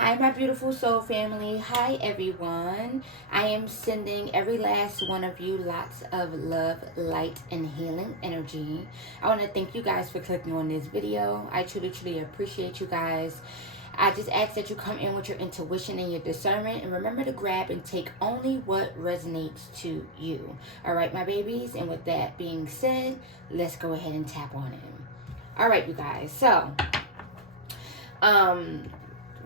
Hi, my beautiful soul family. Hi, everyone. I am sending every last one of you lots of love, light, and healing energy. I want to thank you guys for clicking on this video. I truly appreciate you guys. I just ask that you come in with your intuition and your discernment, and remember to grab and take only what resonates to you. All right, my babies. And with that being said, let's go ahead and tap on in. All right, you guys. So,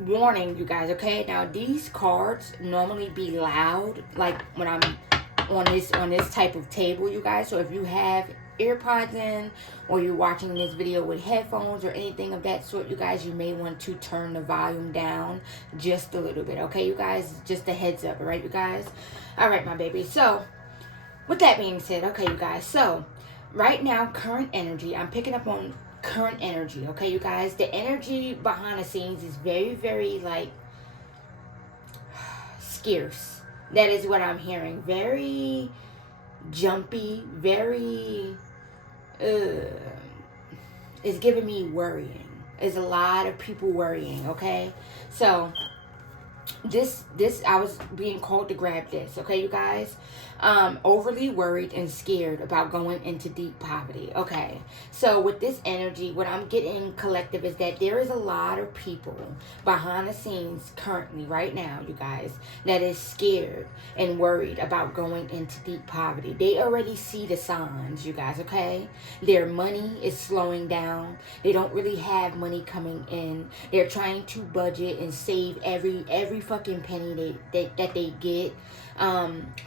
warning, you guys, okay? Now these cards normally be loud, like when I'm on this type of table, you guys. So if you have earpods in, or you're watching this video with headphones or anything of that sort, you guys, you may want to turn the volume down just a little bit, okay, you guys? Just a heads up. All right, you guys? All right, my baby. So with that being said, okay, you guys, so right now, current energy, I'm picking up on current energy, okay, you guys? The energy behind the scenes is very, like, scarce. That is what I'm hearing. Very jumpy, very, it's giving me worrying. There's a lot of people worrying, okay? So, this I was being called to grab this, okay, you guys? Overly worried and scared about going into deep poverty. Okay, so with this energy, what I'm getting collective is that there is a lot of people behind the scenes currently right now, you guys, that is scared and worried about going into deep poverty. They already see the signs, you guys, okay? Their money is slowing down. They don't really have money coming in. They're trying to budget and save every fucking penny that they get.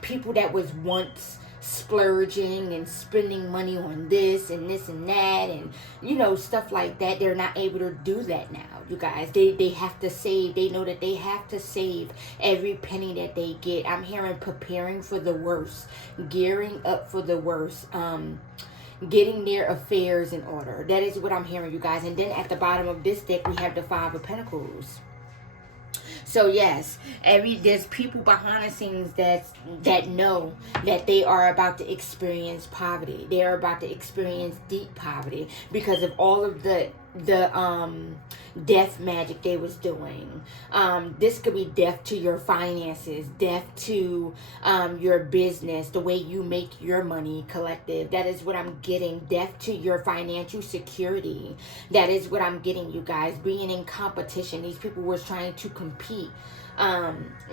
People that was once splurging and spending money on this and that, and you know, stuff like that, they're not able to do that now, you guys. They have to save. They know that they have to save every penny that they get. I'm hearing preparing for the worst, gearing up for the worst, getting their affairs in order. That is what I'm hearing, you guys. And then at the bottom of this deck, we have the Five of Pentacles. So yes, there's people behind the scenes that know that they are about to experience poverty. They are about to experience deep poverty because of all of the death magic they was doing. This could be death to your finances, death to your business, the way you make your money, collective. That is what I'm getting. Death to your financial security. That is what I'm getting, you guys. Being in competition. These people was trying to compete.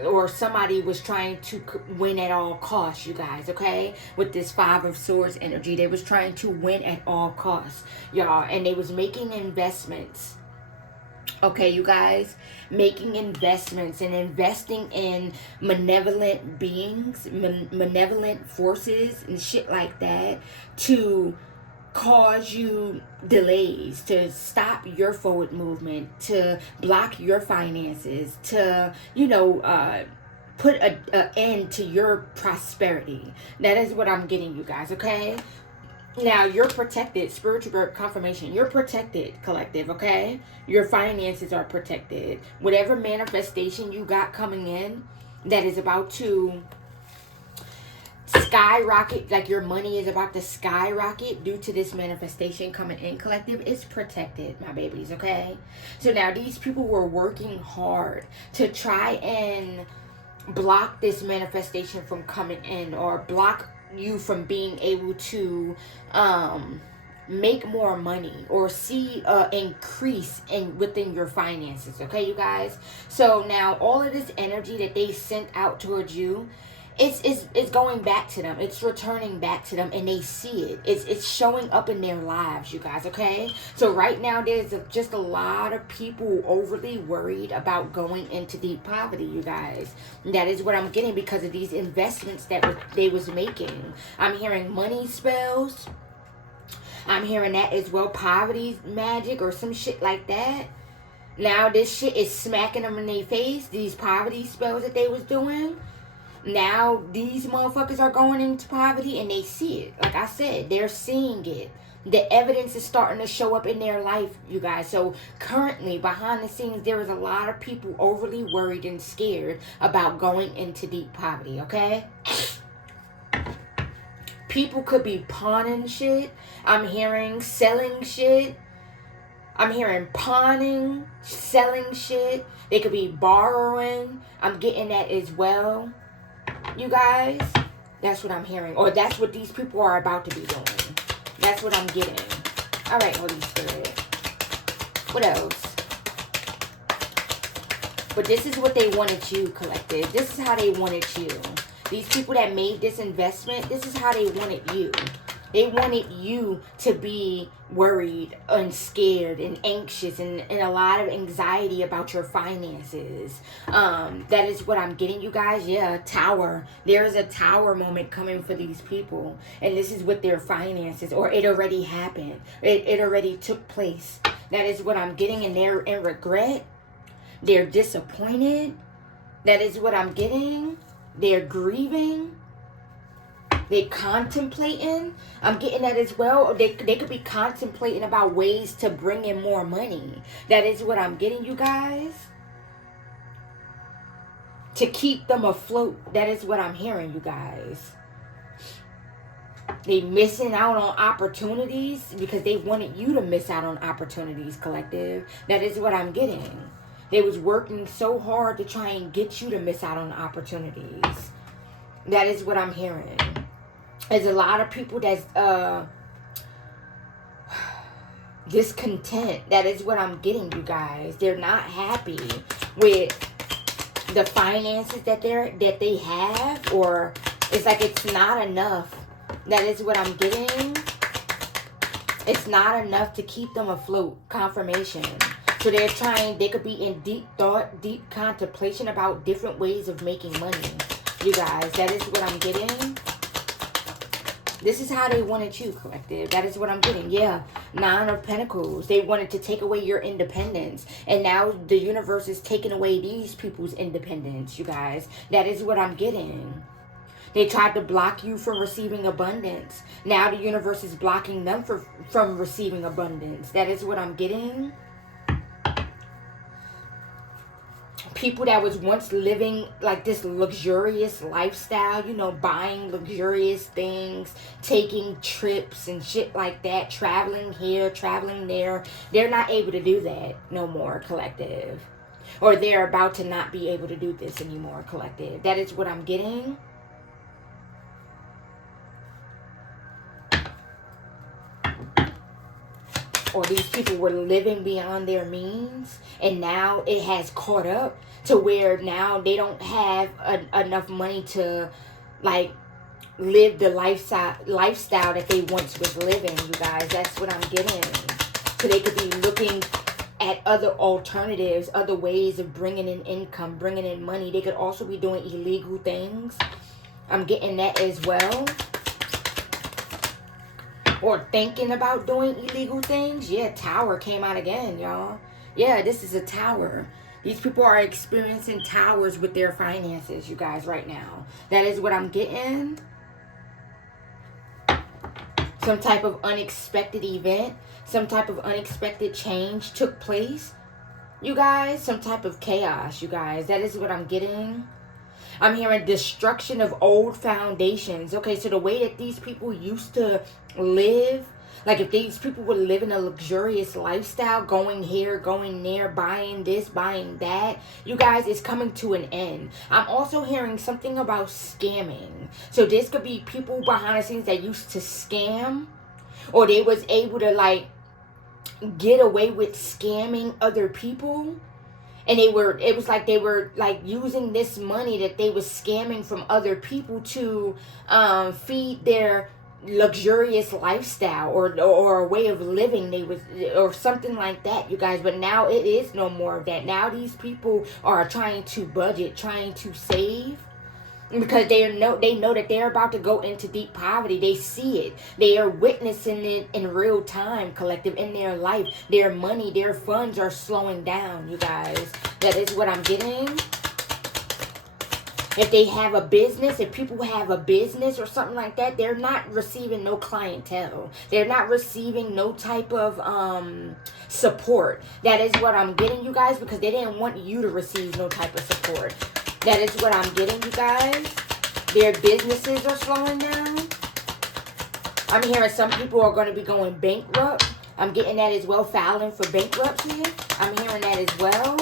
Or somebody was trying to win at all costs, you guys, okay? With this Five of Swords energy, they was trying to win at all costs, y'all, and they was making investments. Okay, you guys, making investments and investing in malevolent beings, malevolent forces and shit like that to cause you delays, to stop your forward movement, to block your finances, to, you know, put an end to your prosperity. That is what I'm getting, you guys, okay? Now, you're protected. Spiritual birth confirmation. You're protected, collective, okay? Your finances are protected. Whatever manifestation you got coming in that is about to skyrocket, like your money is about to skyrocket due to this manifestation coming in, collective, is protected, my babies, okay? So now these people were working hard to try and block this manifestation from coming in, or block you from being able to make more money or see increase within your finances, okay, you guys? So now all of this energy that they sent out towards you, it's going back to them. It's returning back to them, and they see it. It's showing up in their lives, you guys, okay? So right now, there's just a lot of people overly worried about going into deep poverty, you guys. That is what I'm getting because of these investments that they was making. I'm hearing money spells. I'm hearing that as well. Poverty magic or some shit like that. Now this shit is smacking them in their face. These poverty spells that they was doing. Now these motherfuckers are going into poverty and they see it. Like I said, they're seeing it. The evidence is starting to show up in their life, you guys. So currently, behind the scenes, there is a lot of people overly worried and scared about going into deep poverty, okay? People could be pawning shit. I'm hearing selling shit. I'm hearing pawning, selling shit. They could be borrowing. I'm getting that as well, you guys. That's what I'm hearing. Or that's what these people are about to be doing. That's what I'm getting. All right, Holy Spirit. What else? But this is what they wanted you, collective. This is how they wanted you. These people that made this investment, this is how they wanted you. They wanted you to be worried and scared and anxious and a lot of anxiety about your finances. That is what I'm getting, you guys. Yeah, tower. There's a tower moment coming for these people. And this is with their finances. Or it already happened. It already took place. That is what I'm getting. And they're in regret. They're disappointed. That is what I'm getting. They're grieving. They contemplating. I'm getting that as well. They could be contemplating about ways to bring in more money. That is what I'm getting, you guys. To keep them afloat. That is what I'm hearing, you guys. They missing out on opportunities because they wanted you to miss out on opportunities, collective. That is what I'm getting. They was working so hard to try and get you to miss out on opportunities. That is what I'm hearing. There's a lot of people that's discontent. That is what I'm getting, you guys. They're not happy with the finances that they have, or it's like it's not enough. That is what I'm getting. It's not enough to keep them afloat. Confirmation. So they're trying, they could be in deep thought, deep contemplation about different ways of making money. You guys, that is what I'm getting. This is how they wanted you, collective. That is what I'm getting. Yeah, 9 of Pentacles. They wanted to take away your independence. And now the universe is taking away these people's independence, you guys. That is what I'm getting. They tried to block you from receiving abundance. Now the universe is blocking them from receiving abundance. That is what I'm getting. People that was once living like this luxurious lifestyle, you know, buying luxurious things, taking trips and shit like that, traveling here, traveling there. They're not able to do that no more, collective. Or they're about to not be able to do this anymore, collective. That is what I'm getting. Or these people were living beyond their means, and now it has caught up to where now they don't have enough money to like live the lifestyle that they once was living, you guys. That's what I'm getting. So they could be looking at other alternatives, other ways of bringing in income, bringing in money. They could also be doing illegal things. I'm getting that as well. Or thinking about doing illegal things. Yeah, tower came out again, y'all. Yeah, this is a tower. These people are experiencing towers with their finances, you guys, right now. That is what I'm getting. Some type of unexpected event. Some type of unexpected change took place. You guys, some type of chaos, you guys. That is what I'm getting. I'm hearing destruction of old foundations. Okay, so the way that these people used to live, like if these people were living a luxurious lifestyle, going here, going there, buying this, buying that, you guys, it's coming to an end. I'm also hearing something about scamming. So this could be people behind the scenes that used to scam, or they was able to like get away with scamming other people. And it was like they were like using this money that they was scamming from other people to feed their luxurious lifestyle or a way of living or something like that, you guys. But now it is no more of that. Now these people are trying to budget, trying to save, because they know that they're about to go into deep poverty. They see it. They are witnessing it in real time, collective, in their life. Their money, their funds are slowing down, you guys. That is what I'm getting. If they have a business, if people have a business or something like that, they're not receiving no clientele. They're not receiving no type of support. That is what I'm getting, you guys, because they didn't want you to receive no type of support. That is what I'm getting, you guys. Their businesses are slowing down. I'm hearing some people are going to be going bankrupt. I'm getting that as well, filing for bankruptcy. I'm hearing that as well.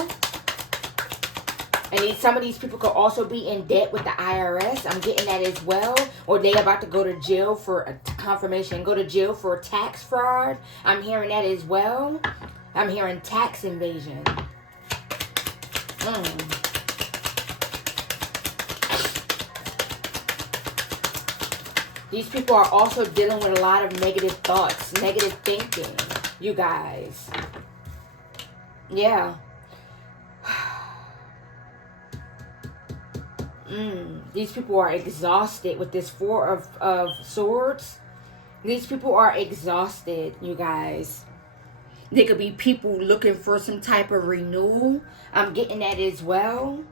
And some of these people could also be in debt with the IRS. I'm getting that as well. Or they about to go to jail for a confirmation. Go to jail for tax fraud. I'm hearing that as well. I'm hearing tax invasion. These people are also dealing with a lot of negative thoughts, negative thinking, you guys. Yeah. These people are exhausted with this Four of Swords. These people are exhausted, you guys. There could be people looking for some type of renewal. I'm getting that as well.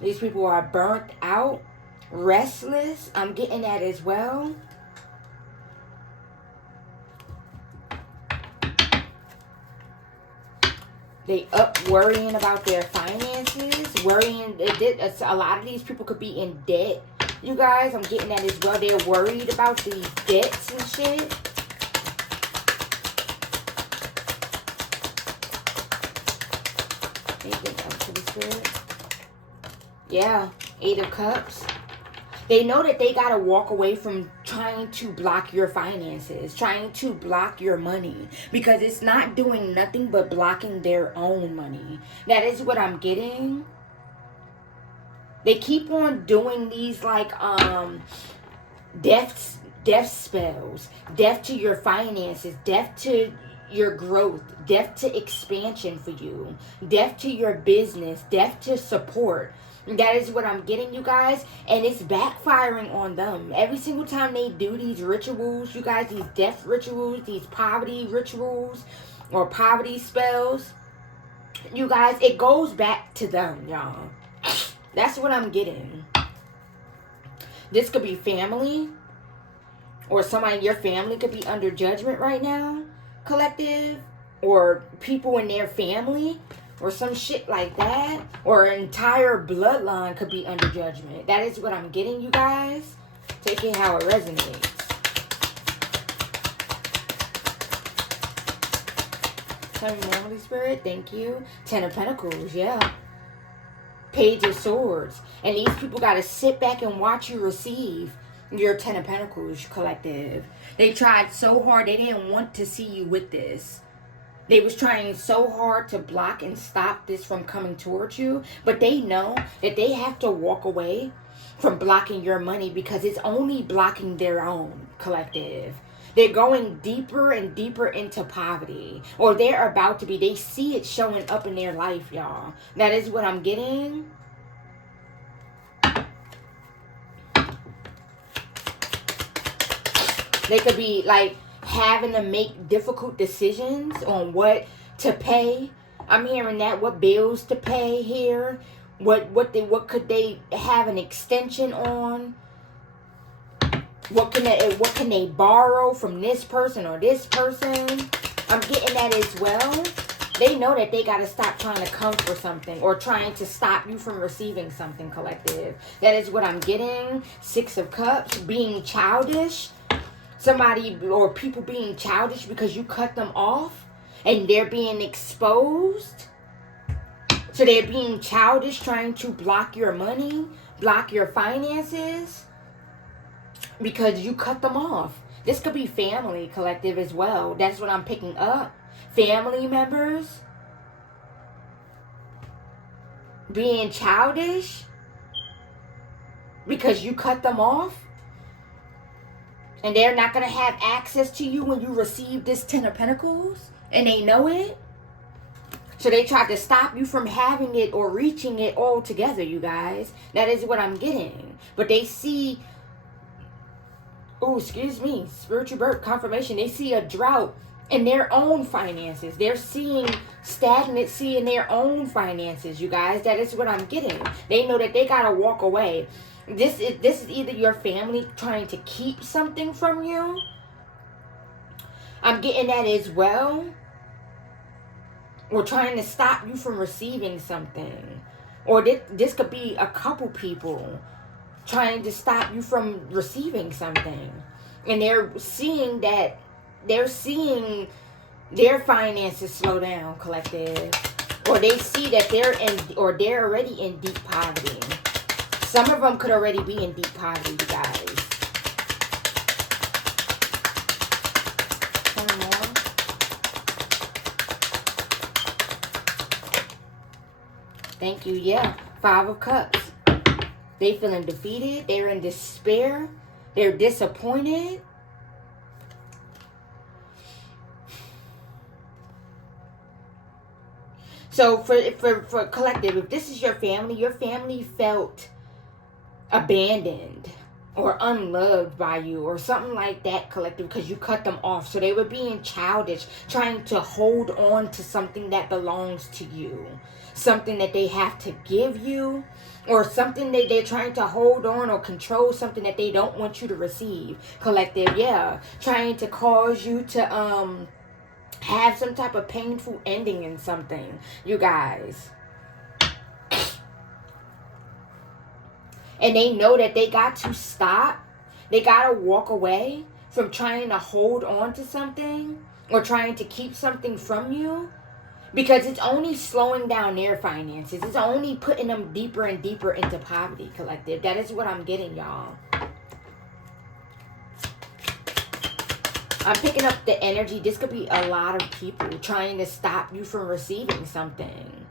These people are burnt out, restless. I'm getting that as well. They up worrying about their finances, worrying. A lot of these people could be in debt. You guys, I'm getting that as well. They're worried about these debts and shit. Anything else to the Spirit? Yeah, 8 of Cups. They know that they got to walk away from trying to block your finances, trying to block your money, because it's not doing nothing but blocking their own money. That is what I'm getting. They keep on doing these like death spells, death to your finances, death to your growth, death to expansion for you, death to your business, death to support. That is what I'm getting, you guys. And it's backfiring on them. Every single time they do these rituals, you guys, these death rituals, these poverty rituals, or poverty spells, you guys, it goes back to them, y'all. That's what I'm getting. This could be family. Or somebody in your family could be under judgment right now, collective. Or people in their family. Or some shit like that. Or an entire bloodline could be under judgment. That is what I'm getting, you guys. Take it how it resonates. Tell me more, Holy Spirit. Thank you. 10 of Pentacles, yeah. Page of Swords. And these people got to sit back and watch you receive your 10 of Pentacles, collective. They tried so hard. They didn't want to see you with this. They was trying so hard to block and stop this from coming towards you. But they know that they have to walk away from blocking your money, because it's only blocking their own, collective. They're going deeper and deeper into poverty. Or they're about to be. They see it showing up in their life, y'all. That is what I'm getting. They could be like having to make difficult decisions on what to pay. I'm hearing that. What bills to pay here. What could they have an extension on? What can they borrow from this person or this person? I'm getting that as well. They know that they got to stop trying to come for something, or trying to stop you from receiving something, collective. That is what I'm getting. 6 of Cups. Being childish. Somebody or people being childish because you cut them off and they're being exposed. So they're being childish, trying to block your money, block your finances, because you cut them off. This could be family, collective, as well. That's what I'm picking up. Family members being childish because you cut them off. And they're not going to have access to you when you receive this 10 of Pentacles. And they know it. So they try to stop you from having it or reaching it altogether, you guys. That is what I'm getting. But they see... Oh, excuse me. Spiritual birth confirmation. They see a drought in their own finances. They're seeing stagnancy in their own finances, you guys. That is what I'm getting. They know that they got to walk away. This is either your family trying to keep something from you. I'm getting that as well. Or trying to stop you from receiving something. Or this could be a couple people trying to stop you from receiving something. And they're seeing Their finances slow down, collective. Or they see that they're already in deep poverty. Some of them could already be in deep poverty, you guys. One more. Thank you. Yeah. 5 of Cups. They feeling defeated. They're in despair. They're disappointed. So for collective, if this is your family felt abandoned or unloved by you or something like that, collective, because you cut them off. So they were being childish, trying to hold on to something that belongs to you, something that they have to give you, or something that they're trying to hold on or control, something that they don't want you to receive, collective. Yeah, trying to cause you to have some type of painful ending in something, you guys. And they know that they got to stop. They got to walk away from trying to hold on to something or trying to keep something from you, because it's only slowing down their finances. It's only putting them deeper and deeper into poverty, collective. That is what I'm getting, y'all. I'm picking up the energy. This could be a lot of people trying to stop you from receiving something.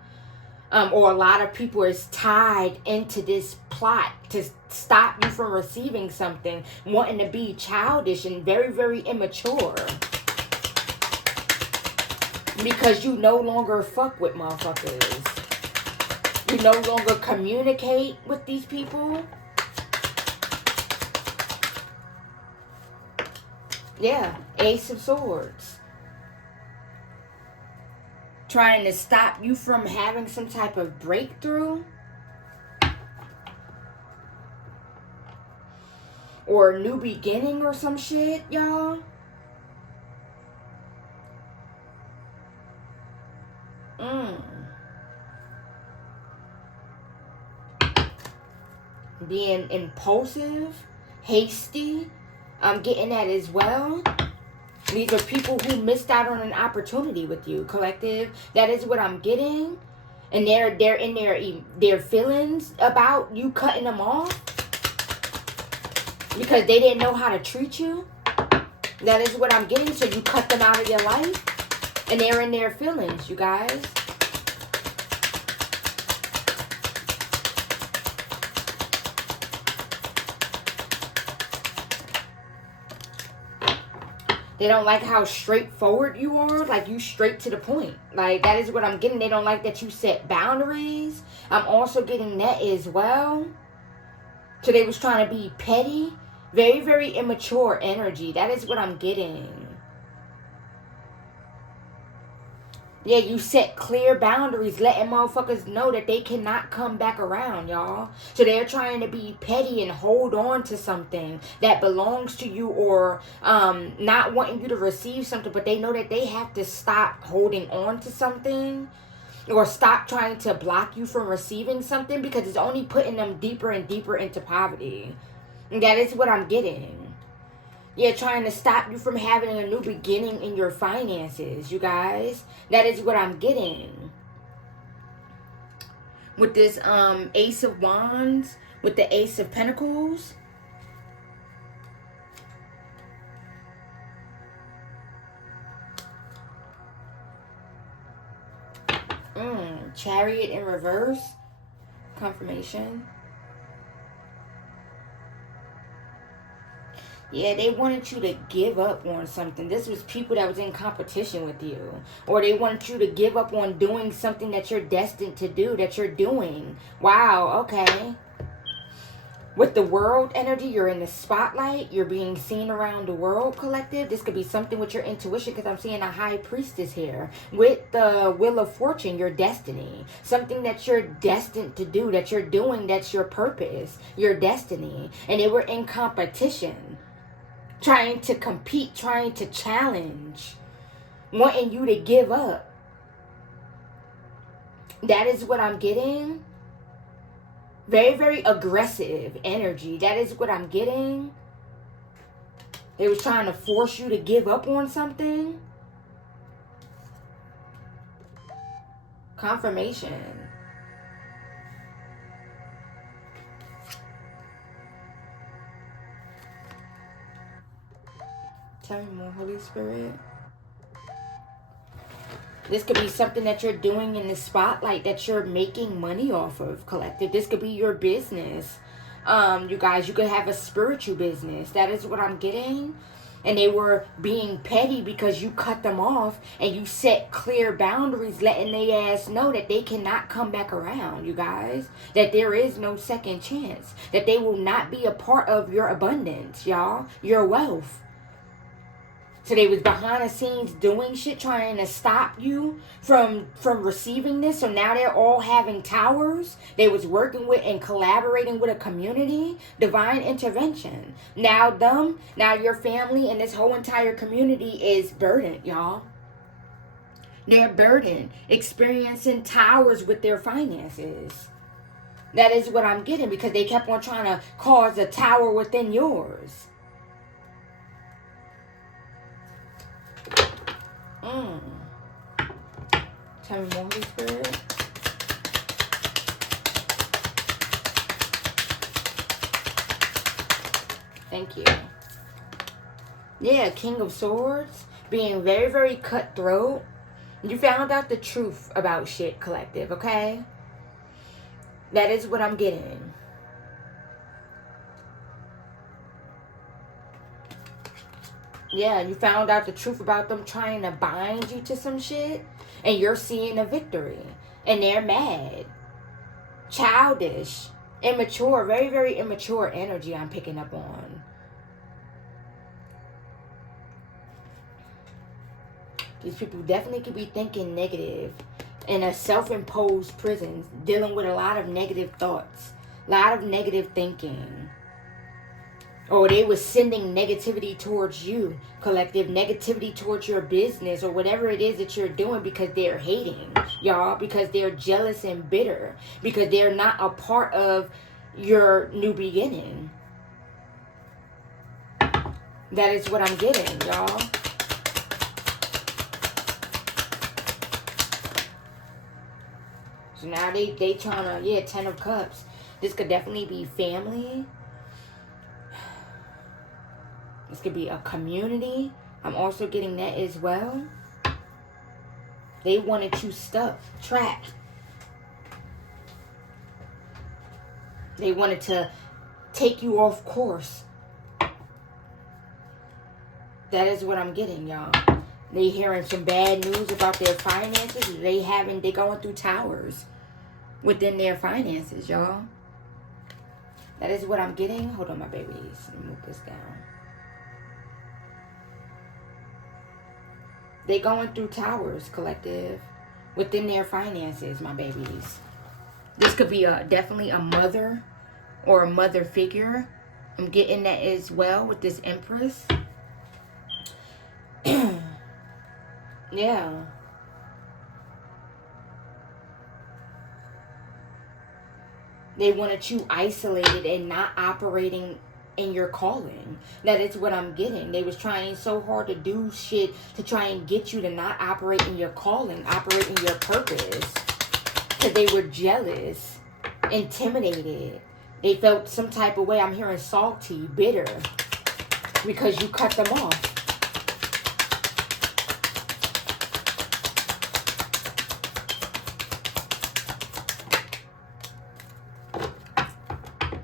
Or a lot of people is tied into this plot to stop you from receiving something, wanting to be childish and very, very immature. Because you no longer fuck with motherfuckers. You no longer communicate with these people. Yeah, Ace of Swords. Trying to stop you from having some type of breakthrough. Or a new beginning or some shit, y'all. Being impulsive, hasty. I'm getting that as well. These are people who missed out on an opportunity with you, collective. That is what I'm getting. And they're in their feelings about you cutting them off because they didn't know how to treat you. That is what I'm getting. So you cut them out of your life. And they're in their feelings, you guys. They don't like how straightforward you are. Like, you straight to the point. Like, that is what I'm getting. They don't like that you set boundaries. I'm also getting that as well. So they was trying to be petty. Very, very immature energy. That is what I'm getting. Yeah, you set clear boundaries, letting motherfuckers know that they cannot come back around, y'all. So they're trying to be petty and hold on to something that belongs to you, or not wanting you to receive something, but they know that they have to stop holding on to something or stop trying to block you from receiving something, because it's only putting them deeper and deeper into poverty. And that is what I'm getting. Yeah, trying to stop you from having a new beginning in your finances, you guys. That is what I'm getting. With this Ace of Wands, with the Ace of Pentacles. Chariot in reverse. Confirmation. Yeah, they wanted you to give up on something. This was people that was in competition with you. Or they wanted you to give up on doing something that you're destined to do, that you're doing. Wow, okay. With the world energy, you're in the spotlight. You're being seen around the world, collective. This could be something with your intuition, because I'm seeing a high priestess here. With the Wheel of Fortune, your destiny. Something that you're destined to do, that you're doing, that's your purpose, your destiny. And they were in competition. Trying to compete, trying to challenge, wanting you to give up. That is what I'm getting. Very, very aggressive energy. That is what I'm getting. They was trying to force you to give up on something. Confirmation. Tell me more, Holy Spirit. This could be something that you're doing in the spotlight that you're making money off of, collective. This could be your business. You guys, you could have a spiritual business. That is what I'm getting. And they were being petty because you cut them off and you set clear boundaries, letting their ass know that they cannot come back around, you guys. That there is no second chance. That they will not be a part of your abundance, y'all. Your wealth. So they was behind the scenes doing shit, trying to stop you from receiving this. So now they're all having towers. They was working with and collaborating with a community. Divine intervention. Now your family and this whole entire community is burdened, y'all. They're burdened, experiencing towers with their finances. That is what I'm getting, because they kept on trying to cause a tower within yours. Tell me more, Holy Spirit. Thank you. Yeah, King of Swords. Being very, very cutthroat. You found out the truth about shit, collective, okay? That is what I'm getting. Yeah, you found out the truth about them trying to bind you to some shit. And you're seeing a victory. And they're mad. Childish. Immature. Very, very immature energy I'm picking up on. These people definitely could be thinking negative. In a self-imposed prison. Dealing with a lot of negative thoughts. A lot of negative thinking. Or they were sending negativity towards you, collective. Negativity towards your business or whatever it is that you're doing, because they're hating, y'all. Because they're jealous and bitter. Because they're not a part of your new beginning. That is what I'm getting, y'all. So now they trying to, yeah, 10 of Cups. This could definitely be family. This could be a community. I'm also getting that as well. They wanted you stuck, trapped. They wanted to take you off course. That is what I'm getting, y'all. They hearing some bad news about their finances. They going through towers within their finances, y'all. That is what I'm getting. Hold on, my babies. Let me move this down. They going through towers, collective, within their finances, my babies. This could be definitely a mother or a mother figure. I'm getting that as well with this Empress. Yeah. They wanted you isolated and not operating in your calling. That is what I'm getting. They was trying so hard to do shit to try and get you to not operate in your calling, operate in your purpose. Because they were jealous, intimidated. They felt some type of way. I'm hearing salty, bitter, because you cut them off.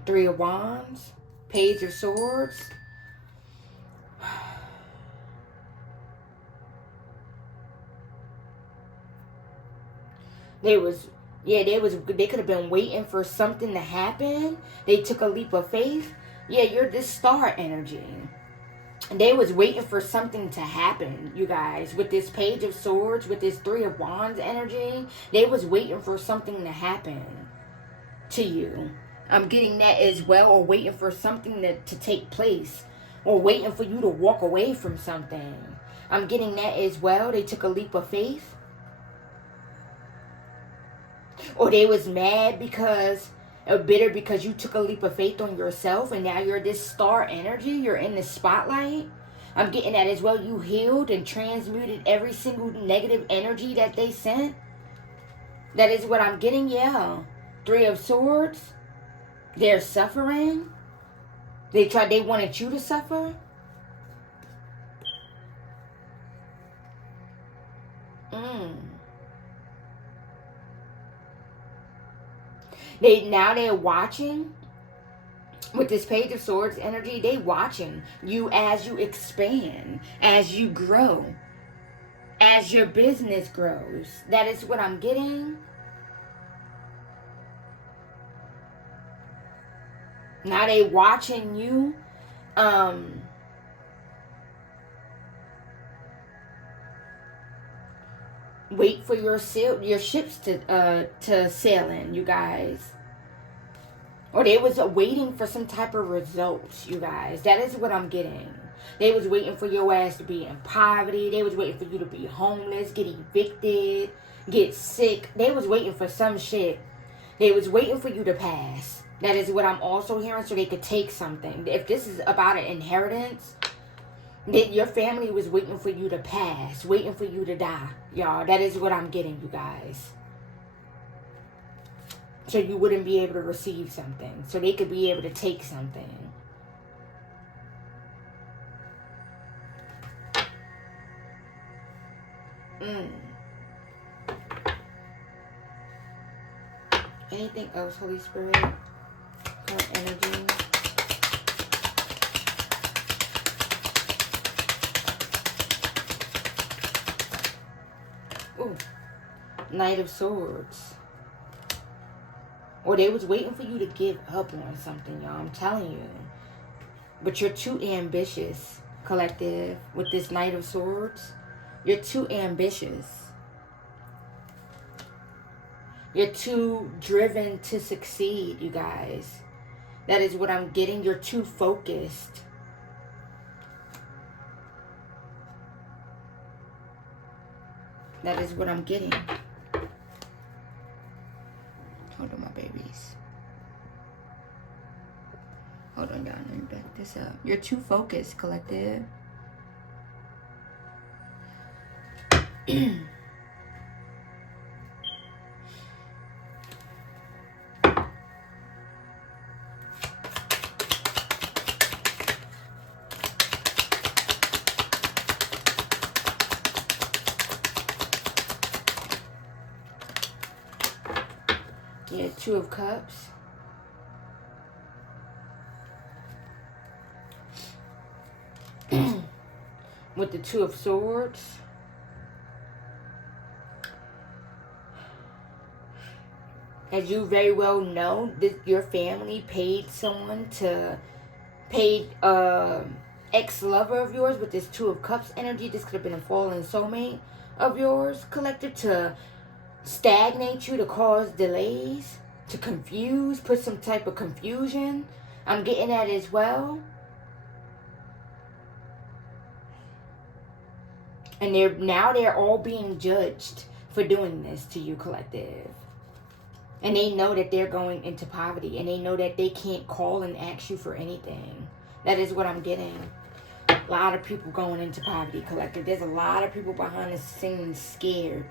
Three of Wands. Page of Swords. They could have been waiting for something to happen. They took a leap of faith. Yeah, you're this star energy. They was waiting for something to happen, you guys. With this Page of Swords, with this Three of Wands energy, they was waiting for something to happen to you. I'm getting that as well, or waiting for something to take place, or waiting for you to walk away from something. I'm getting that as well. They took a leap of faith. Or they was mad because, or bitter because you took a leap of faith on yourself, and now you're this star energy. You're in the spotlight. I'm getting that as well. You healed and transmuted every single negative energy that they sent. That is what I'm getting, yeah. Three of Swords. They're suffering. They wanted you to suffer. Now they're watching. With this Page of Swords energy, they watching you as you expand, as you grow, as your business grows. That is what I'm getting. Now they watching you wait for your ships to sail in, you guys. Or they was waiting for some type of results, you guys. That is what I'm getting. They was waiting for your ass to be in poverty. They was waiting for you to be homeless, get evicted, get sick. They was waiting for some shit. They was waiting for you to pass. That is what I'm also hearing, so they could take something. If this is about an inheritance, then your family was waiting for you to pass, waiting for you to die, y'all. That is what I'm getting, you guys. So you wouldn't be able to receive something. So they could be able to take something. Anything else, Holy Spirit? Current energy. Ooh. Knight of Swords. Or they was waiting for you to give up on something, y'all. I'm telling you. But you're too ambitious, collective. With this Knight of Swords. You're too ambitious. You're too driven to succeed, you guys. That is what I'm getting. You're too focused. That is what I'm getting. Hold on, my babies. Hold on, y'all. Let me back this up. You're too focused, collective. Yeah, Two of Cups. With the Two of Swords. As you very well know, your family paid someone to... paid ex-lover of yours with this Two of Cups energy. This could have been a fallen soulmate of yours, collective, to stagnate you, to cause delays, to confuse, put some type of confusion. I'm getting that as well. And they're all being judged for doing this to you, collective. And they know that they're going into poverty. And they know that they can't call and ask you for anything. That is what I'm getting. A lot of people going into poverty, collective. There's a lot of people behind the scenes scared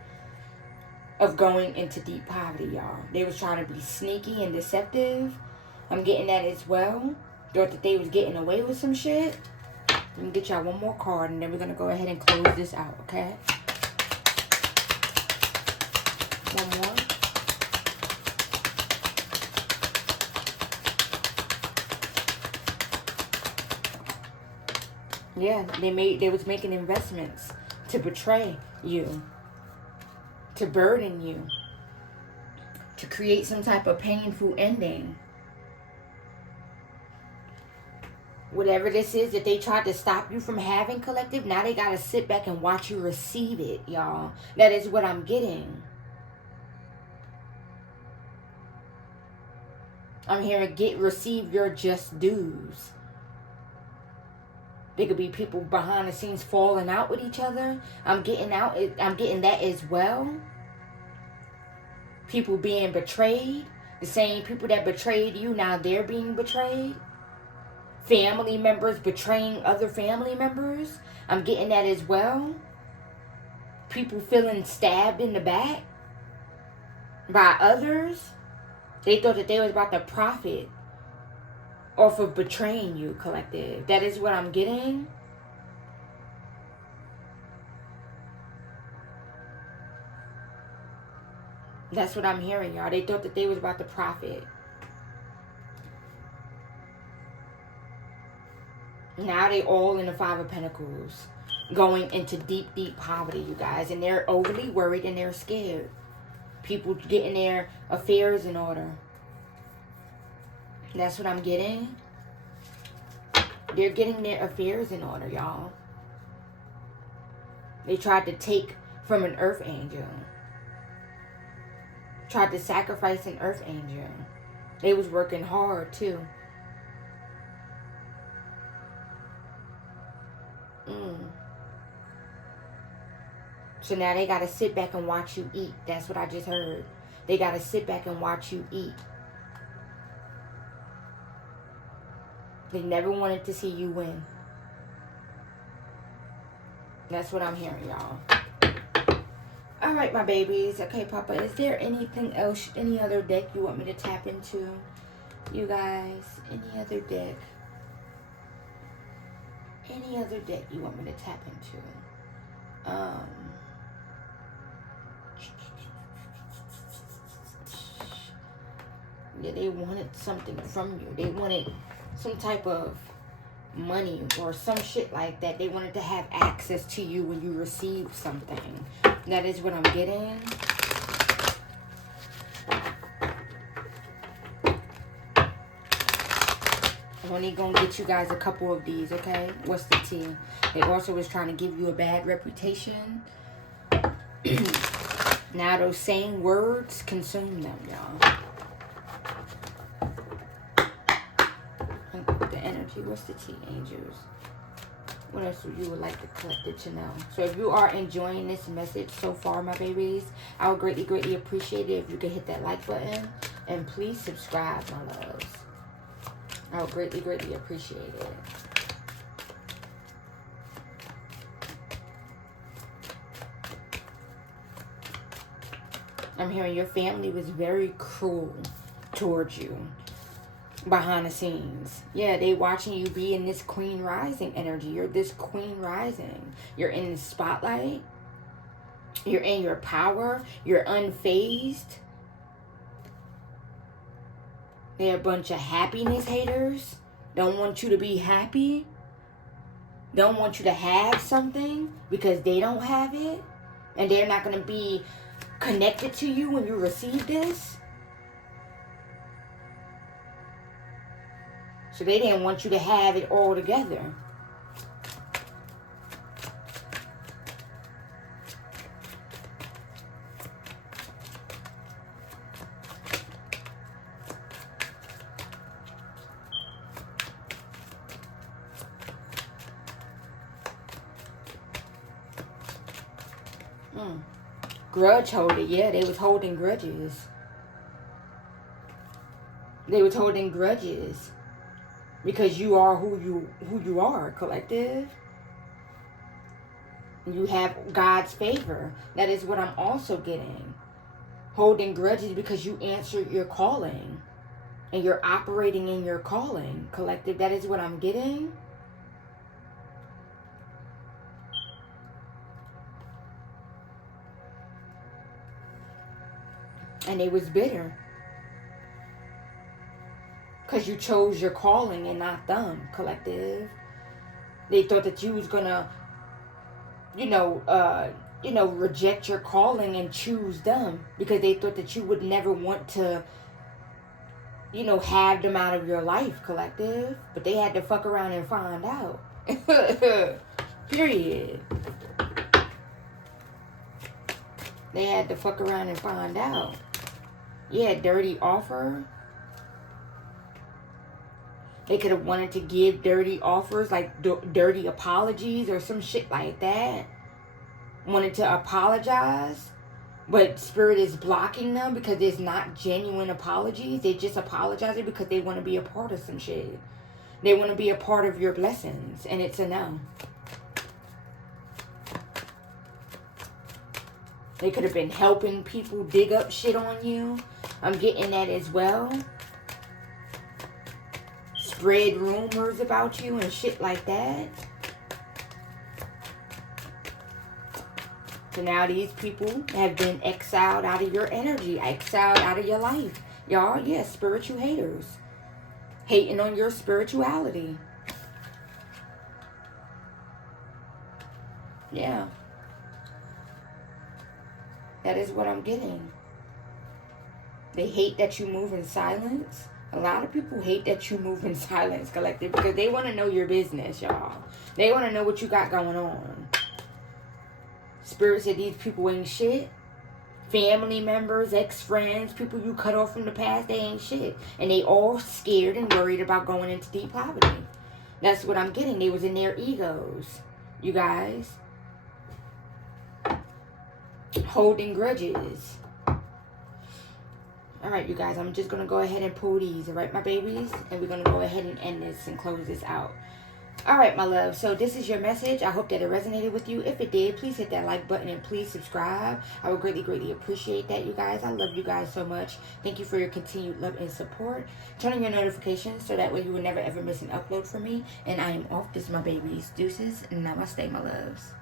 of going into deep poverty, y'all. They was trying to be sneaky and deceptive. I'm getting that as well. Thought that they was getting away with some shit. Let me get y'all one more card, and then we're going to go ahead and close this out, okay? One more. Yeah, they was making investments to betray you, to burden you, to create some type of painful ending. Whatever this is that they tried to stop you from having, collective, now they got to sit back and watch you receive it, y'all. That is what I'm getting. I'm hearing receive your just dues. There could be people behind the scenes falling out with each other. I'm getting that as well. People being betrayed. The same people that betrayed you, now they're being betrayed. Family members betraying other family members. I'm getting that as well. People feeling stabbed in the back. by others. They thought that they was about to profit off of betraying you, collective. That is what I'm getting. That's what I'm hearing, y'all. They thought that they was about to profit. Now they all in the Five of Pentacles, going into deep, deep poverty, you guys. And they're overly worried and they're scared. People getting their affairs in order. That's what I'm getting. They're getting their affairs in order, y'all. They tried to take from an earth angel. Tried to sacrifice an earth angel. They was working hard, too. So now they got to sit back and watch you eat. That's what I just heard. They got to sit back and watch you eat. They never wanted to see you win. That's what I'm hearing, y'all. All right, my babies. Okay, Papa, is there anything else, any other deck you want me to tap into? You guys, any other deck? Any other deck you want me to tap into? Yeah, they wanted something from you. They wanted some type of money or some shit like that. They wanted to have access to you when you received something. That is what I'm getting. I'm only gonna get you guys a couple of these, okay? What's the tea? They also was trying to give you a bad reputation. Now those same words consume them, y'all. The energy, what's the tea, angels? What else would you would like the collective to know? So if you are enjoying this message so far, my babies, I would greatly, greatly appreciate it if you could hit that like button. And please subscribe, my loves. I would greatly, greatly appreciate it. I'm hearing your family was very cruel towards you behind the scenes. Yeah, they watching you be in this Queen Rising energy. You're this Queen Rising. You're in the spotlight. You're in your power. You're unfazed. They're a bunch of happiness haters. Don't want you to be happy. Don't want you to have something because they don't have it. And they're not going to be connected to you when you receive this. So they didn't want you to have it all together. Grudge holder, yeah, they was holding grudges. They was holding grudges because you are who you are, collective. You have God's favor. That is what I'm also getting. Holding grudges because you answered your calling and you're operating in your calling, collective. That is what I'm getting. And they was bitter because you chose your calling and not them, collective. They thought that you was gonna, reject your calling and choose them because they thought that you would never want to, have them out of your life, collective. But they had to fuck around and find out. Period. They had to fuck around and find out. Yeah, dirty offer. They could have wanted to give dirty offers, like dirty apologies or some shit like that. Wanted to apologize, but Spirit is blocking them because it's not genuine apologies. They just apologizing because they want to be a part of some shit. They want to be a part of your blessings, and it's a no. They could have been helping people dig up shit on you. I'm getting that as well. Spread rumors about you and shit like that. So now these people have been exiled out of your energy, exiled out of your life. Y'all, yeah, spiritual haters. Hating on your spirituality. Yeah. That is what I'm getting. They hate that you move in silence. A lot of people hate that you move in silence, collective, because they want to know your business, y'all. They want to know what you got going on. Spirit said these people ain't shit. Family members, ex-friends, people you cut off from the past, they ain't shit. And they all scared and worried about going into deep poverty. That's what I'm getting. They was in their egos, you guys. Holding grudges. Alright, you guys, I'm just going to go ahead and pull these, alright, my babies? And we're going to go ahead and end this and close this out. Alright, my love, so this is your message. I hope that it resonated with you. If it did, please hit that like button and please subscribe. I would greatly, greatly appreciate that, you guys. I love you guys so much. Thank you for your continued love and support. Turn on your notifications so that way you will never, ever miss an upload from me. And I am off. This is my babies. Deuces. Namaste, my loves.